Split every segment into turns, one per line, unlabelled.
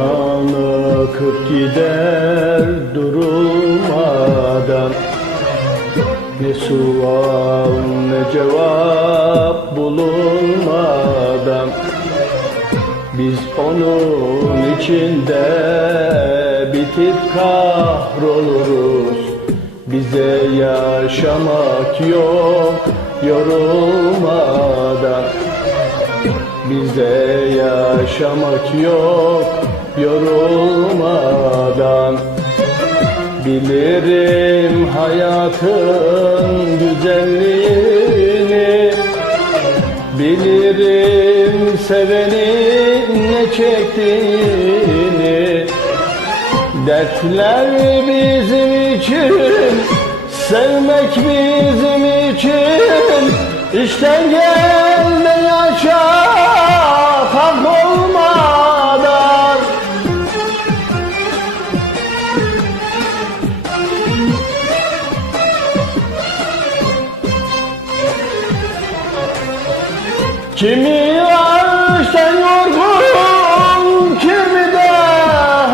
Zamanı akıp gider durulmadan. Ne sual ne cevap bulunmadan. Biz onun içinde bitip kahroluruz. Bize yaşamak yok yorulmadan. Bize yaşamak yok yorulmadan Bilirim hayatın güzelliğini. Bilirim sevenin ne çektiğini. Dertler bizim için Sevmek bizim için. İşten gel Kimi açtan yorgun, kimi de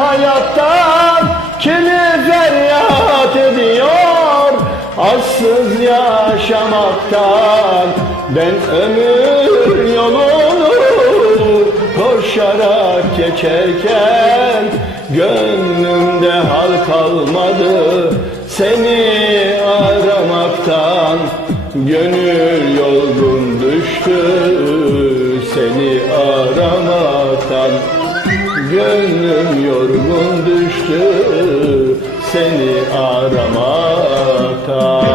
hayattan, kimi feryat ediyor, azsız yaşamaktan. Ben ömür yolunu koşarak geçerken, gönlümde hal kalmadı seni aramaktan. Gönül yorgun düştü seni aramaktan Gönlüm yorgun düştü seni aramaktan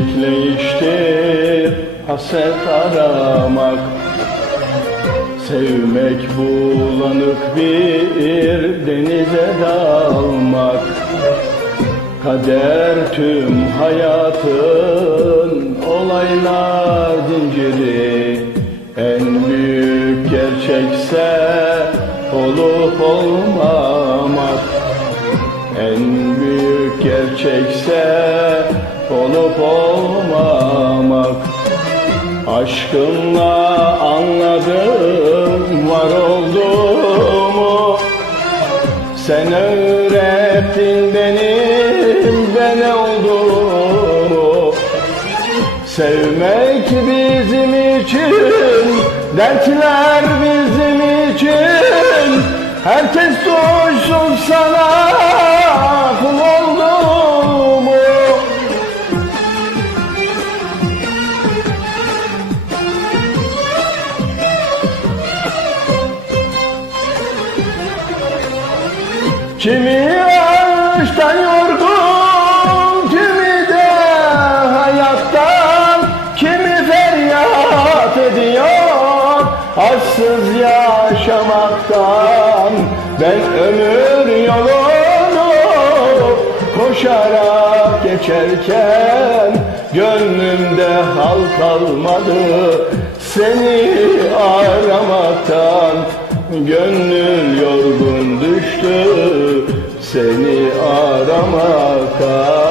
bekleyiştir, haset aramak. Sevmek bulanık bir denize dalmak. Kader tüm hayatın olaylar zinciri. En büyük gerçekse olup olmamak. En büyük gerçekse olup olmamak Aşkınla anladım var olduğumu. Sen öğrettin benim ben olduğumu. Sevmek bizim için, dertler bizim için. Herkes duysun sana Kimi açtan yorgun, kimi de hayattan, kimi feryat ediyor, açsız yaşamaktan. Ben ömür yolunu koşarak geçerken, gönlümde hal kalmadı seni aramaktan. Gönlüm yorgun düştü seni aramakta